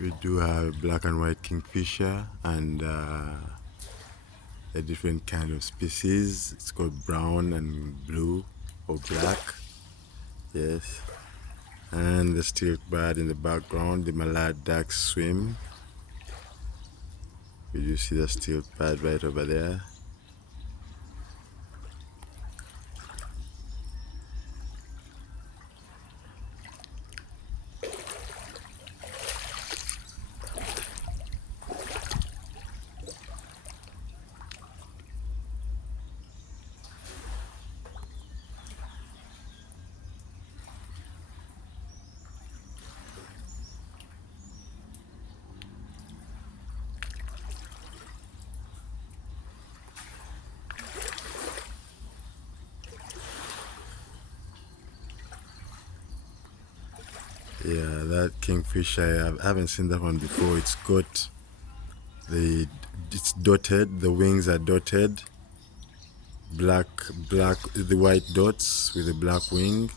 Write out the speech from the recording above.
We do have black and white kingfisher and a different kind of species. It's called brown and blue or black. Yes. And the stilt bird in the background, the Mallard ducks swim. You see the stilt bird right over there. Yeah, that kingfisher, I haven't seen that one before. It's dotted, the wings are dotted, black, the white dots with a black wing.